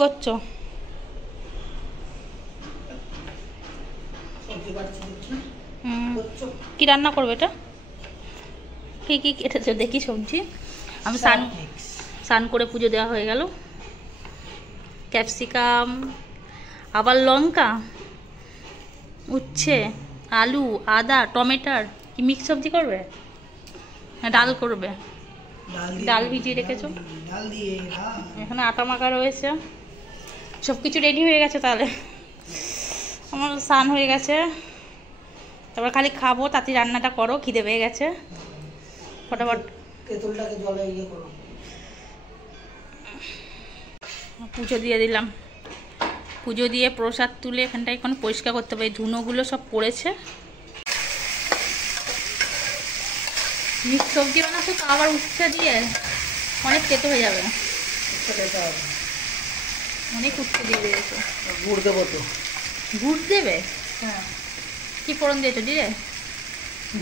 করছো? কি রান্না করবে এটা? কি কি কেটেছো দেখি সবজি। আমি স্নান করে পুজো দেওয়া হয়ে গেল। ক্যাপসিকাম, আবার লঙ্কা, উচ্ছে, আলু, আদা, টমেটোর কি মিক্স সবজি করবে না ডাল করবে? ডাল ভিজিয়ে রেখেছো, এখানে আটা মাখা রয়েছে, সব কিছু রেডি হয়ে গেছে। তাহলে আমার স্নান হয়ে গেছে, তারপর খালি খাবো। তাতে রান্নাটা করো, খিদে পেয়ে গেছে, ফটাফট। পুজো দিয়ে দিলাম, পুজো দিয়ে প্রসাদ তুলে এখানটা এখন পরিষ্কার করতে হবে। ধুনোগুলো সব পড়েছে। মিক্স সবজি বানাচ্ছো তো আবার উচ্ছে দিয়ে, অনেক তেতো হয়ে যাবে। অনেক উচ্ছে দিয়ে দিয়েছো। গুড় দেবো তো। গুড় দেবে? হ্যাঁ। কি ফোড়ন দিয়েছো? জিরে,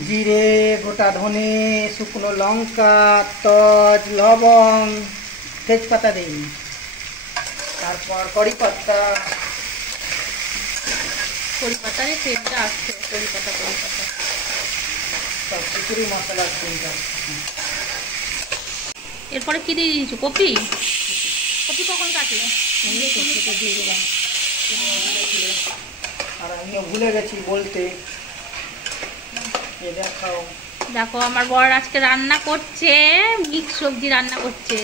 জিরে, গোটা ধনে, শুকনো লঙ্কা, তজ, লবং, তেজপাতা দিই, তারপর কড়ি পাতা। কড়ি পাতার তেলটা আসছে। কড়ি পাতা সব কিছুরই মশলা দিই। এরপরে কি দিয়ে দিয়েছো? কপি। কপি কখন কাটলে? দিয়ে দিলাম। আর আমিও ভুলে গেছি বলতে। দেখাও, দেখো আমার বর আজকে রান্না করছে, মিক্স সবজি রান্না করছে।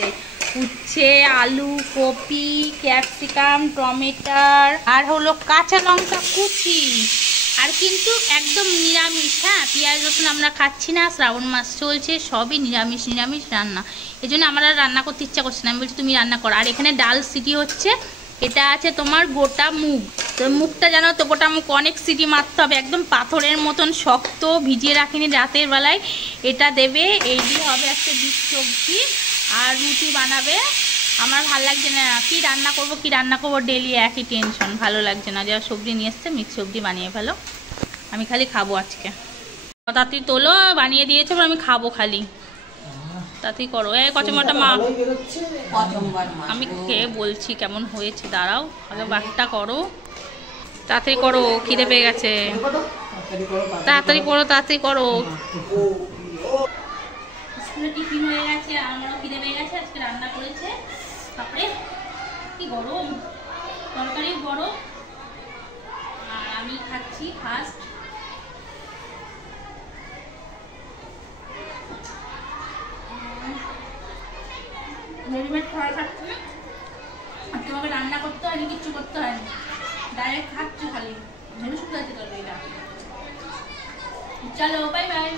উচ্ছে, আলু, কপি, ক্যাপসিকাম, টমেটোর, আর হলো কাঁচা লঙ্কা কুচি। আর কিন্তু একদম নিরামিষ। হ্যাঁ, পেঁয়াজ রসুন আমরা খাচ্ছি না, শ্রাবণ মাস চলছে, সবই নিরামিষ নিরামিষ রান্না। এই জন্য আমার আর রান্না করতে ইচ্ছা করছে না। আমি বলছি তুমি রান্না করো। আর এখানে ডাল সিটি হচ্ছে। এটা আছে তোমার গোটা মুগ। তো মুগটা জানো তো, গোটা মুগ অনেক সিটি মারতে হবে, একদম পাথরের মতন শক্ত, ভিজিয়ে রাখিনি রাতের বেলায়। এটা দেবে, এই দিয়ে হবে একটা মিক্স সবজি আর রুটি বানাবে। আমার ভালো লাগছে না, কি রান্না করবো ডেলি একই টেনশন। ভালো লাগছে না। যা সবজি নিয়ে এসছে মিক্স সবজি বানিয়ে ফেলো, আমি খালি খাবো আজকে। তাড়াতাড়ি তোলো, বানিয়ে দিয়েছে, আমি খাবো খালি। তাতেই করো। এই কচমাটা মা, আমি খেয়ে বলছি কেমন হয়েছে। দাঁড়াও, আগে বাটটা করো, তাড়াতাড়ি করো, খিদে পেয়ে গেছে। তাড়াতাড়ি করো, তাড়াতাড়ি করো। স্কুলে টিফিন হয়ে গেছে, আমারও খিদে পেয়ে গেছে। আজকে রান্না করেছে, তারপরে কি গরম, তরকারিও গরম, আর আমি খাচ্ছি ফার্স্ট। রেডিমেড খাবার খাচ্ছি, আর তোমাকে রান্না করতে হয়নি, কিচ্ছু করতে হয়নি, ডাইরেক্ট খাচ্ছি খালি। ভেবে শুধু আছে তরকারিটা। চলো, বাই বাই।